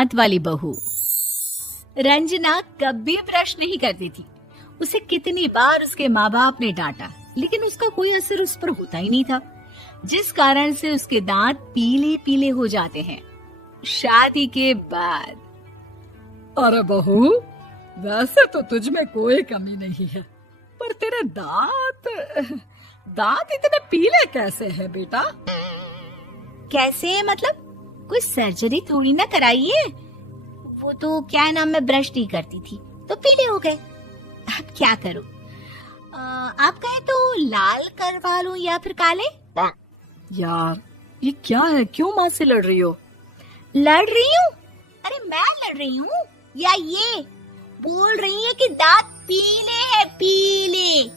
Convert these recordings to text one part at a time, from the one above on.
दांत वाली बहू। रंजना कभी ब्रश नहीं करती थी। उसे कितनी बार उसके माँ बाप ने डांटा, लेकिन उसका कोई असर उस पर होता ही नहीं था, जिस कारण से उसके दांत पीले पीले हो जाते हैं। शादी के बाद। अरे बहू, वैसे तो तुझ में कोई कमी नहीं है, पर तेरे दांत इतने पीले कैसे हैं बेटा? कैसे मतलब? कोई सर्जरी थोड़ी ना कराइए। वो तो क्या नाम, मैं ब्रश नहीं करती थी तो पीले हो गए। अब क्या करूं? आप कहें तो लाल करवा लूं या फिर काले? यार ये क्या है, क्यों माँ से लड़ रही हो? लड़ रही हूँ? अरे मैं लड़ रही हूँ या ये बोल रही है कि दांत पीले हैं, पीले।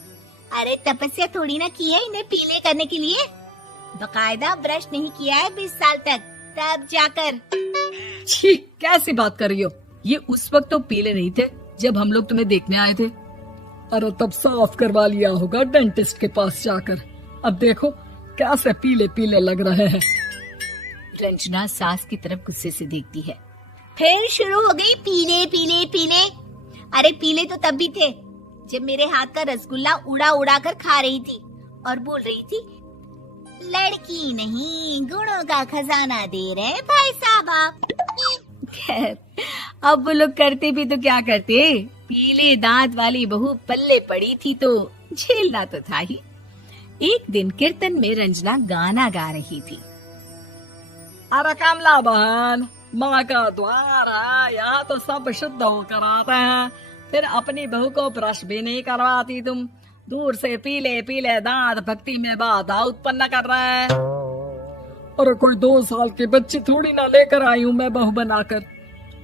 अरे तपस्या थोड़ी ना की है इन्हें पीले करने के लिए। बकायदा ब्रश नहीं किया है 20 साल तक, तब जाकर। छी, कैसी बात कर रही हो? ये उस वक्त तो पीले नहीं थे जब हम लोग तुम्हें देखने आए थे। अरे तब साफ करवा लिया होगा डेंटिस्ट के पास जाकर। अब देखो कैसे पीले पीले लग रहे हैं। रंजना सास की तरफ गुस्से से देखती है। फिर शुरू हो गई पीले पीले पीले। अरे पीले तो तब भी थे जब मेरे हाथ का रसगुल्ला उड़ा उड़ा कर खा रही थी और बोल रही थी, लड़की नहीं गुणों का खजाना दे रहे भाई साहब आप। खैर, अब वो लोग करते भी तो क्या करते, पीले दांत वाली बहू पल्ले पड़ी थी तो झेलना तो था ही। एक दिन कीर्तन में रंजना गाना गा रही थी। अरे कमला बहन, माँ का द्वार है, यहाँ तो सब शुद्ध होकर आते हैं, फिर अपनी बहू को ब्रश भी नहीं करवाती तुम। दूर से पीले पीले दांत भक्ति में बाधा उत्पन्न कर रहे हैं। अरे कोई 2 साल के बच्चे थोड़ी ना लेकर आई हूँ मैं बहू बनाकर।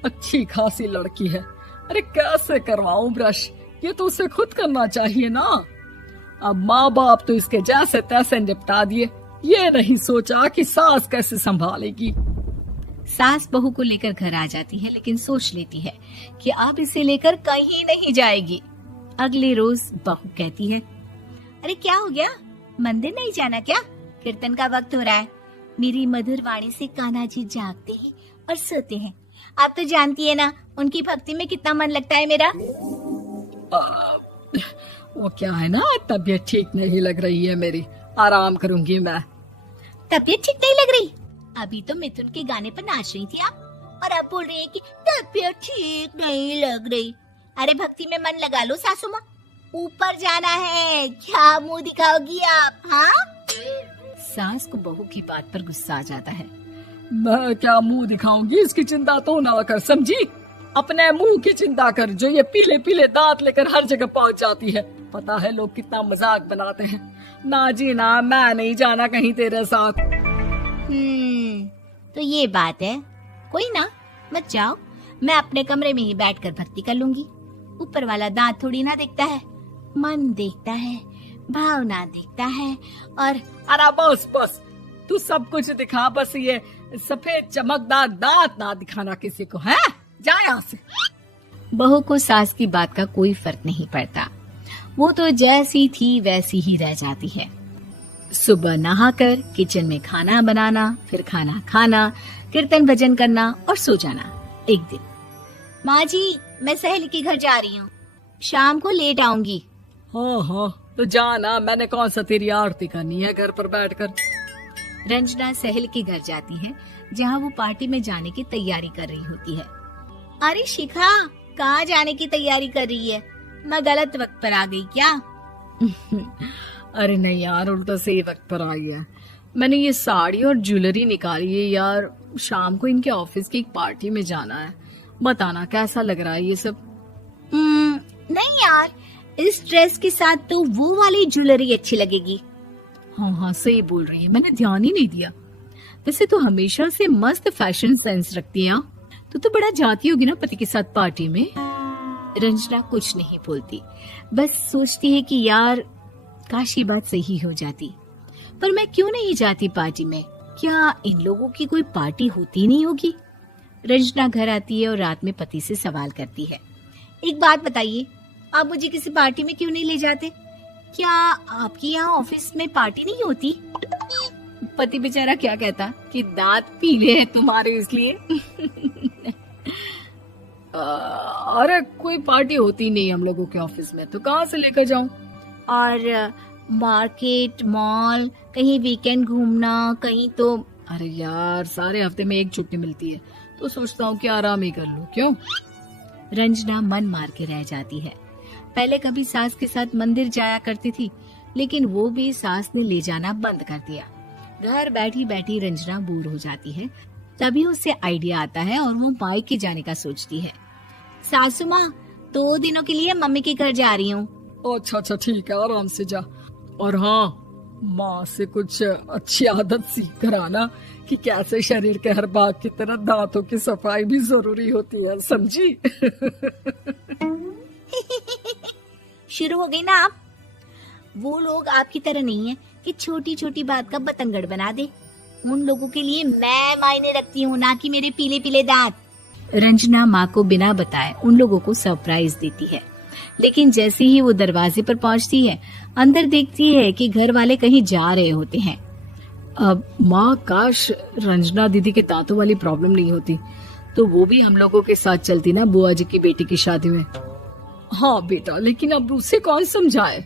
अच्छी खासी लड़की है, अरे कैसे करवाऊं ब्रश? ये तो उसे खुद करना चाहिए ना। अब माँ बाप तो इसके जैसे तैसे निपटा दिए, ये नहीं सोचा कि सास कैसे संभालेगी। सास बहू को लेकर घर आ जाती है, लेकिन सोच लेती है कि अब इसे लेकर कहीं नहीं जाएगी। अगले रोज बहू कहती है, अरे क्या हो गया, मंदिर नहीं जाना क्या? कीर्तन का वक्त हो रहा है। मेरी मधुर वाणी से कान्हा जी जागते हैं और सोते हैं। आप तो जानती है ना उनकी भक्ति में कितना मन लगता है मेरा। वो क्या है ना, तबीयत ठीक नहीं लग रही है मेरी, आराम करूंगी मैं। तबीयत ठीक नहीं लग रही? अभी तो मिथुन के गाने पर नाच रही थी आप, और अब बोल रही है कि तबीयत ठीक नहीं लग रही। अरे भक्ति में मन लगा लो सासू माँ, ऊपर जाना है, क्या मुंह दिखाओगी आप? हाँ? सास को बहू की बात पर गुस्सा आ जाता है। मैं क्या मुंह दिखाऊंगी, इसकी चिंता तो ना कर, समझी? अपने मुंह की चिंता कर, जो ये पीले पीले दांत लेकर हर जगह पहुंच जाती है। पता है लोग कितना मजाक बनाते हैं। ना जी ना, मैं नहीं जाना कहीं तेरे साथ। तो ये बात है। कोई ना, मत जाओ, मैं अपने कमरे में ही बैठकर भक्ति कर लूंगी। ऊपर वाला दांत थोड़ी ना देखता है, मन देखता है, भावना देखता है। और अरे बस बस, तू सब कुछ दिखा, बस ये सफेद चमकदार दांत ना दिखाना किसी को, है? जा यहाँ से। बहू को सास की बात का कोई फर्क नहीं पड़ता, वो तो जैसी थी वैसी ही रह जाती है। सुबह नहाकर किचन में खाना बनाना, फिर खाना खाना, कीर्तन भजन करना और सो जाना। एक दिन, माँ जी मैं सहेली के घर जा रही हूँ, शाम को लेट आऊंगी। हाँ हाँ तो जाना, मैंने कौन सा तेरी आरती करनी है घर पर बैठकर। रंजना सहेली के घर जाती है, जहाँ वो पार्टी में जाने की तैयारी कर रही होती है। अरे शिखा, कहाँ जाने की तैयारी कर रही है? मैं गलत वक्त पर आ गई क्या? अरे नहीं यार, उल्टा सही वक्त पर आ गया। मैंने ये साड़ी और ज्वेलरी निकाली है यार, शाम को इनके ऑफिस की एक पार्टी में जाना है। बताना कैसा लग रहा है ये सब? नहीं यार, इस ड्रेस के साथ तो वो वाली ज्वेलरी अच्छी लगेगी। हाँ हाँ सही बोल रही है, मैंने ध्यान ही नहीं दिया। वैसे तो हमेशा से मस्त फैशन सेंस रखती है। तो बड़ा जाती होगी ना पति के साथ पार्टी में। रंजना कुछ नहीं बोलती, बस सोचती है कि यार काश ये बात सही हो जाती, पर मैं क्यों नहीं जाती पार्टी में? क्या इन लोगों की कोई पार्टी होती नहीं होगी? रंजना घर आती है और रात में पति से सवाल करती है, एक बात बताइए, आप मुझे किसी पार्टी में क्यों नहीं ले जाते? क्या आपके यहाँ ऑफिस में पार्टी नहीं होती? पति बेचारा क्या कहता कि दांत पीले हैं तुम्हारे इसलिए। अरे कोई पार्टी होती नहीं हम लोगों के ऑफिस में, तो कहाँ से लेकर जाऊं? और मार्केट, मॉल, कहीं वीकेंड घूमना, कहीं तो। अरे यार, सारे हफ्ते में एक छुट्टी मिलती है, तो सोचता हूँ कि आराम ही कर लूं। क्यों? रंजना मन मार के रह जाती है। पहले कभी सास के साथ मंदिर जाया करती थी, लेकिन वो भी सास ने ले जाना बंद कर दिया। घर बैठी बैठी रंजना बोर हो जाती है। तभी उसे आइडिया आता है और वो मायके जाने का सोचती है। सासू माँ, 2 दिनों के लिए मम्मी के घर जा रही हूँ। अच्छा ठीक है, आराम से जा। और हाँ, माँ से कुछ अच्छी आदत सीख कर आना कि कैसे शरीर के हर भाग की तरह दांतों की सफाई भी जरूरी होती है, समझी? शुरू हो गई ना आप। वो लोग आपकी तरह नहीं है कि छोटी छोटी बात का बतंगड़ बना दे। उन लोगों के लिए मैं मायने रखती हूँ, ना कि मेरे पीले पीले दांत। रंजना माँ को बिना बताए उन लोगों को सरप्राइज देती है, लेकिन जैसे ही वो दरवाजे पर पहुंचती है, अंदर देखती है कि घर वाले कहीं जा रहे होते हैं। अब माँ, काश रंजना दीदी के दांतों वाली प्रॉब्लम नहीं होती, तो वो भी हम लोगों के साथ चलती ना बुआ जी की बेटी की शादी में। हाँ बेटा, लेकिन अब उसे कौन समझाए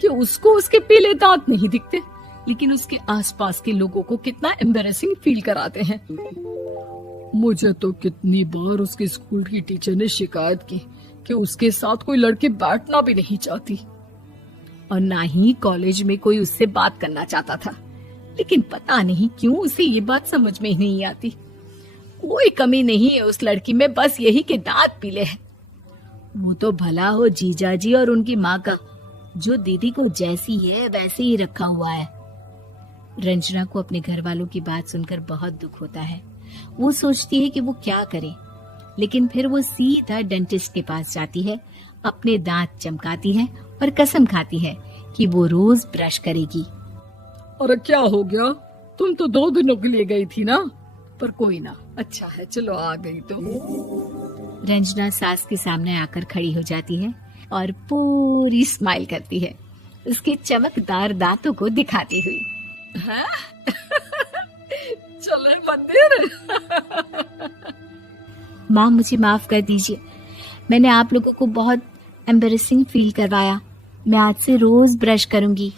कि उसको उसके पीले दांत नहीं दिखते, लेकिन उसके आसपास के लोगों को कितना एम्बैरेसिंग फील कराते हैं। मुझे तो कितनी बार उसके स्कूल की टीचर ने शिकायत की कि उसके साथ कोई लड़की बैठना भी नहीं चाहती, और ना ही कॉलेज में कोई उससे बात करना चाहता था। लेकिन पता नहीं क्यों उसे ये बात समझ में ही नहीं आती। कोई कमी नहीं है उस लड़की में, बस यही कि दांत पीले हैं। वो तो भला हो जीजाजी और उनकी माँ का, जो दीदी को जैसी है वैसे ही रखा हुआ है। रंजना को अपने घर वालों की बात सुनकर बहुत दुख होता है। वो सोचती है कि वो क्या करे, लेकिन फिर वो सीधा डेंटिस्ट के पास जाती है, अपने दांत चमकाती है और कसम खाती है कि वो रोज ब्रश करेगी। अरे क्या हो गया? तुम तो 2 दिनों के लिए गई थी ना, पर कोई ना, अच्छा है, चलो आ गई तो। रंजना सास के सामने आकर खड़ी हो जाती है और पूरी स्माइल करती है, उसके चमकदार दांतों को दिखाती हुई। चले मंदिर। माँ, मुझे माफ कर दीजिए, मैंने आप लोगों को बहुत एम्बैरेसिंग फील करवाया। मैं आज से रोज ब्रश करूंगी।